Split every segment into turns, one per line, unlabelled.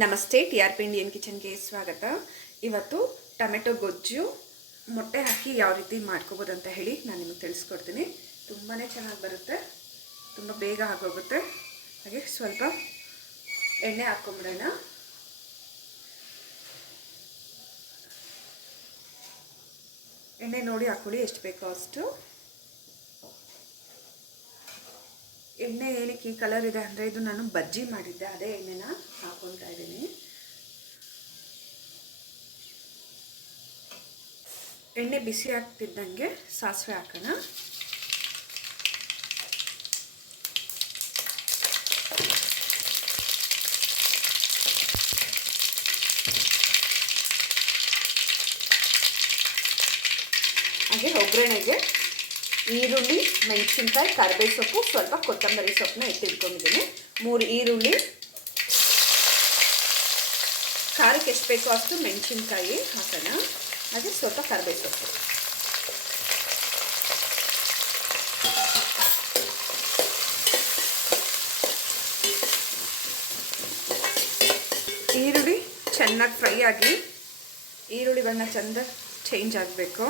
ನಮಸ್ತೆ, T R P Indian ಕಿಚನ್ಗೆ ಸ್ವಾಗತ. ಇವತ್ತು ಟೊಮೆಟೊ ಗೊಜ್ಜು, ಮೊಟ್ಟೆ ಹಾಕಿ ಯಾವ ರೀತಿ ಮಾಡ್ಕೋಬೋದು ಅಂತ ಹೇಳಿ ನಾನು ನಿಮಗೆ ತಿಳಿಸ್ಕೊಡ್ತೀನಿ. ತುಂಬಾ ಚೆನ್ನಾಗಿ ಬರುತ್ತೆ, ತುಂಬ ಬೇಗ ಆಗೋಗುತ್ತೆ. ಹಾಗೆ ಸ್ವಲ್ಪ ಎಣ್ಣೆ ಹಾಕ್ಕೊಂಬಿಡೋಣ. ಎಣ್ಣೆ ನೋಡಿ ಹಾಕ್ಕೊಳ್ಳಿ, ಎಷ್ಟು ಬೇಕೋ ಅಷ್ಟು. ಎಣ್ಣೆ ಏನಕ್ಕೆ ಈ ಕಲರ್ ಇದೆ ಅಂದರೆ ಇದು ನಾನು ಬಜ್ಜಿ ಮಾಡಿದ್ದೆ, ಅದೇ ಎಣ್ಣೆನ ಹಾಕೊತಾ ಇದ್ದೀನಿ. ಎಣ್ಣೆ ಬಿಸಿ ಆಗ್ತಿದ್ದಂಗೆ ಸಾಸಿವೆ ಹಾಕೋಣ. ಹಾಗೆ ಒಗ್ಗರಣೆಗೆ ಈರುಳ್ಳಿ, ಮೆಣಸಿನ್ಕಾಯಿ ಕರಿಬೇವು ಸೊಪ್ಪು, ಸ್ವಲ್ಪ ಕೊತ್ತಂಬರಿ ಸೊಪ್ಪನ್ನ ಇಟ್ಟಿಟ್ಕೊಂಡಿದ್ದೀನಿ. ಮೂರು ಈರುಳ್ಳಿ. ಖಾರಕ್ಕೆ ಎಷ್ಟು ಬೇಕೋ ಅಷ್ಟು ಮೆಣಸಿನ್ಕಾಯಿ ಹಾಕೋಣ. ಹಾಗೆ ಸ್ವಲ್ಪ ಕರಿಬೇವು ಸೊಪ್ಪು. ಈರುಳ್ಳಿ ಚೆನ್ನಾಗಿ ಫ್ರೈ ಆಗಿ ಈರುಳ್ಳಿ ಬಣ್ಣ ಚೆಂದ ಚೇಂಜ್ ಆಗಬೇಕು.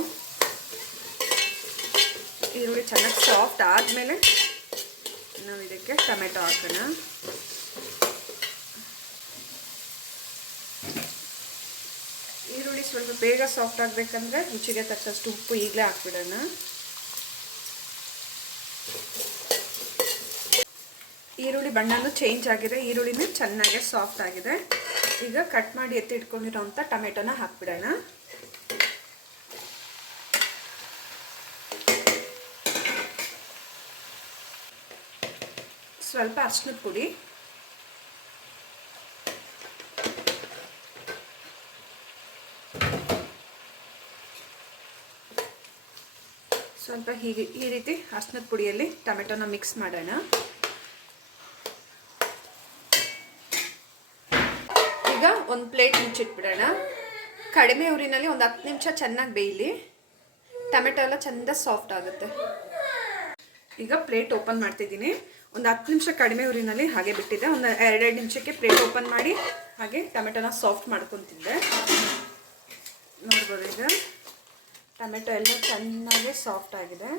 ಈರುಳ್ಳಿ ಚೆನ್ನಾಗಿ ಸಾಫ್ಟ್ ಆದಮೇಲೆ ನಾವು ಇದಕ್ಕೆ ಟೊಮೆಟೊ ಹಾಕೋಣ. ಈರುಳ್ಳಿ ಸ್ವಲ್ಪ ಬೇಗ ಸಾಫ್ಟ್ ಆಗಬೇಕಂದ್ರೆ ರುಚಿಗೆ ತಕ್ಕಷ್ಟು ಉಪ್ಪು ಈಗಲೇ ಹಾಕ್ಬಿಡೋಣ. ಈರುಳ್ಳಿ ಬಣ್ಣನೂ ಚೇಂಜ್ ಆಗಿದೆ, ಈರುಳ್ಳಿನೂ ಚೆನ್ನಾಗಿ ಸಾಫ್ಟ್ ಆಗಿದೆ. ಈಗ ಕಟ್ ಮಾಡಿ ಎತ್ತಿ ಇಟ್ಕೊಂಡಿರೋಂಥ ಟೊಮೆಟೊನ ಹಾಕ್ಬಿಡೋಣ. ಸ್ವಲ್ಪ ಅರ್ಶಿನದ ಪುಡಿ. ಸ್ವಲ್ಪ ಹೀಗೆ ಈ ರೀತಿ ಅರ್ಶಿನದ ಪುಡಿಯಲ್ಲಿ ಟೊಮೆಟೊನ ಮಿಕ್ಸ್ ಮಾಡೋಣ. ಈಗ ಒಂದು ಪ್ಲೇಟ್ ಮುಚ್ಚಿಟ್ಬಿಡೋಣ. ಕಡಿಮೆ ಊರಿನಲ್ಲಿ ಒಂದು ಹತ್ತು ನಿಮಿಷ ಚೆನ್ನಾಗಿ ಬೇಯಲಿ. ಟೊಮೆಟೊ ಎಲ್ಲ ಚೆಂದ ಸಾಫ್ಟ್ ಆಗುತ್ತೆ. ಈಗ ಪ್ಲೇಟ್ ಓಪನ್ ಮಾಡ್ತಿದ್ದೀನಿ. ಒಂದು ಹತ್ತು ನಿಮಿಷ ಕಡಿಮೆ ಊರಿನಲ್ಲಿ ಹಾಗೆ ಬಿಟ್ಟಿದ್ದೆ ಒಂದು ಎರಡೆರಡು ನಿಮಿಷಕ್ಕೆ ಪ್ಲೇಟ್ ಓಪನ್ ಮಾಡಿ ಹಾಗೆ ಟೊಮೆಟೊನ ಸಾಫ್ಟ್ ಮಾಡ್ಕೊತಿದ್ದೆ. ನೋಡ್ಬೋದು ಈಗ ಟೊಮೆಟೊ ಎಲ್ಲ ಚೆನ್ನಾಗಿ ಸಾಫ್ಟ್ ಆಗಿದೆ.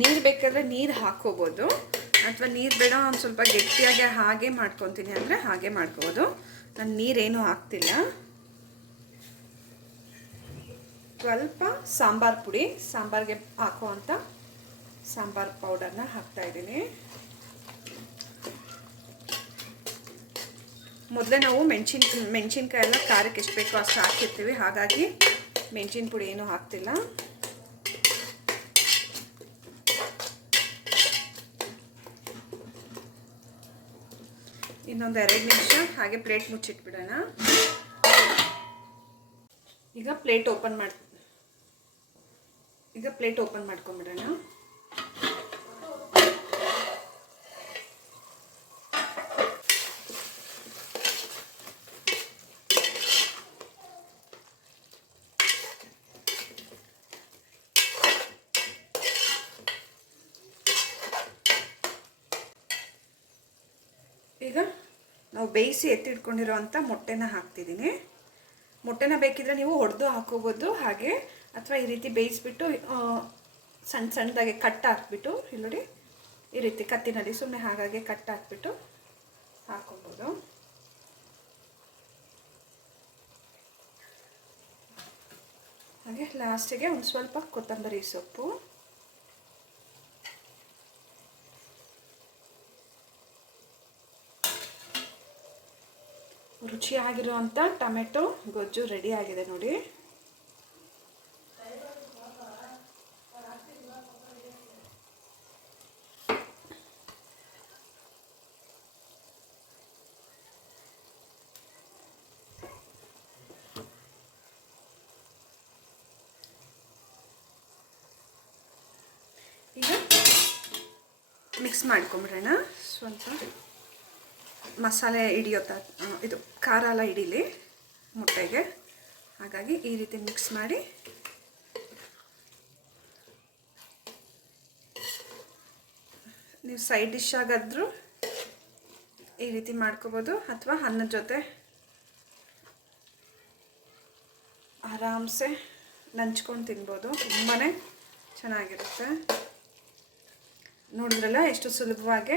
ನೀರು ಬೇಕಾದರೆ ನೀರು ಹಾಕ್ಕೋಬೋದು. ಅಥವಾ ನೀರು ಬೇಡ, ಒಂದು ಸ್ವಲ್ಪ ಗಟ್ಟಿಯಾಗಿ ಹಾಗೆ ಮಾಡ್ಕೊತೀನಿ ಅಂದರೆ ಹಾಗೆ ಮಾಡ್ಕೋಬೋದು. ನಾನು ನೀರೇನು ಹಾಕ್ತಿಲ್ಲ. ಸ್ವಲ್ಪ ಸಾಂಬಾರು ಪುಡಿ, ಸಾಂಬಾರಿಗೆ ಹಾಕುವಂಥ ಸಾಂಬಾರು ಪೌಡರ್ನ ಹಾಕ್ತಾಯಿದ್ದೀನಿ ಮೊದಲೇ ನಾವು ಮೆಣಸಿನ ಮೆಣಸಿನ್ಕಾಯಿ ಎಲ್ಲ ಖಾರಕ್ಕೆ ಎಷ್ಟು ಬೇಕೋ ಅಷ್ಟು ಹಾಕಿರ್ತೀವಿ. ಹಾಗಾಗಿ ಮೆಣಸಿನ ಪುಡಿ ಏನೂ ಹಾಕ್ತಿಲ್ಲ. ಇನ್ನೊಂದು ಎರಡು ನಿಮಿಷ, ಹಾಗೆ ಪ್ಲೇಟ್ ಮುಚ್ಚಿಟ್ಬಿಡೋಣ. ಈಗ ಪ್ಲೇಟ್ ಓಪನ್ ಮಾಡಿ, ಈಗ ಪ್ಲೇಟ್ ಓಪನ್ ಮಾಡ್ಕೊಂಬಿಡೋಣ. ಈಗ ನಾವು ಬೇಯಿಸಿ ಎತ್ತಿಟ್ಕೊಂಡಿರೋ ಅಂಥ ಮೊಟ್ಟೆನ ಹಾಕ್ತಿದ್ದೀನಿ. ಮೊಟ್ಟೆನ ಬೇಕಿದ್ರೆ ನೀವು ಹೊಡೆದು ಹಾಕೋಬೋದು, ಹಾಗೆ ಅಥವಾ ಈ ರೀತಿ ಬೇಯಿಸ್ಬಿಟ್ಟು ಸಣ್ಣ ಸಣ್ಣದಾಗಿ ಕಟ್ ಹಾಕ್ಬಿಟ್ಟು, ಇಲ್ಲಿ ಈ ರೀತಿ ಕತ್ತಿನಲ್ಲಿ ಸುಮ್ಮನೆ ಹಾಗಾಗಿ ಕಟ್ ಹಾಕ್ಬಿಟ್ಟು ಹಾಕೋಬೋದು. ಹಾಗೆ ಲಾಸ್ಟಿಗೆ ಒಂದು ಸ್ವಲ್ಪ ಕೊತ್ತಂಬರಿ ಸೊಪ್ಪು. ರುಚಿಯಾಗಿರುವಂಥ ಟೊಮೆಟೊ ಗೊಜ್ಜು ರೆಡಿ ಆಗಿದೆ ನೋಡಿ. ಈಗ ಮಿಕ್ಸ್ ಮಾಡ್ಕೊಂಬಿಡೋಣ. ಸ್ವಲ್ಪ ಮಸಾಲೆ ಹಿಡಿಯೋತ ಇದು ಖಾರ ಎಲ್ಲ ಹಿಡೀಲಿ ಮೊಟ್ಟೆಗೆ. ಹಾಗಾಗಿ ಈ ರೀತಿ ಮಿಕ್ಸ್ ಮಾಡಿ. ನೀವು ಸೈಡ್ ಡಿಶ್ ಆಗಾದರೂ ಈ ರೀತಿ ಮಾಡ್ಕೋಬೋದು ಅಥವಾ ಅನ್ನದ ಜೊತೆ. ಆರಾಮ್ಸೆ ನಂಚ್ಕೊಂಡು ತಿನ್ಬೋದು. ತುಂಬಾ ಚೆನ್ನಾಗಿರುತ್ತೆ. ನೋಡಿದ್ರಲ್ಲ ಎಷ್ಟು ಸುಲಭವಾಗಿ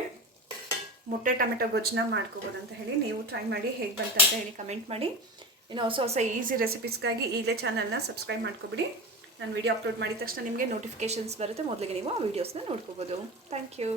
ಮೊಟ್ಟೆ ಟೊಮೆಟೊ ಗೊಜ್ಜನ್ನ ಮಾಡ್ಕೋಬೋದು ಅಂತ ಹೇಳಿ ನೀವು ಟ್ರೈ ಮಾಡಿ ಹೇಗೆ ಬಂತಂತ ಹೇಳಿ ಕಮೆಂಟ್ ಮಾಡಿ. ಇನ್ನು ಹೊಸ ಹೊಸ ಈಸಿ ರೆಸಿಪೀಸ್ಗಾಗಿ ಈಗಲೇ ಚಾನಲ್ನ ಸಬ್ಸ್ಕ್ರೈಬ್ ಮಾಡ್ಕೊಬಿಡಿ. ನಾನು ವಿಡಿಯೋ ಅಪ್ಲೋಡ್ ಮಾಡಿದ ತಕ್ಷಣ ನಿಮಗೆ ನೋಟಿಫಿಕೇಷನ್ಸ್ ಬರುತ್ತೆ. ಮೊದಲಿಗೆ ನೀವು ಆ ವೀಡಿಯೋಸ್ನ ನೋಡ್ಕೋಬೋದು. Thank you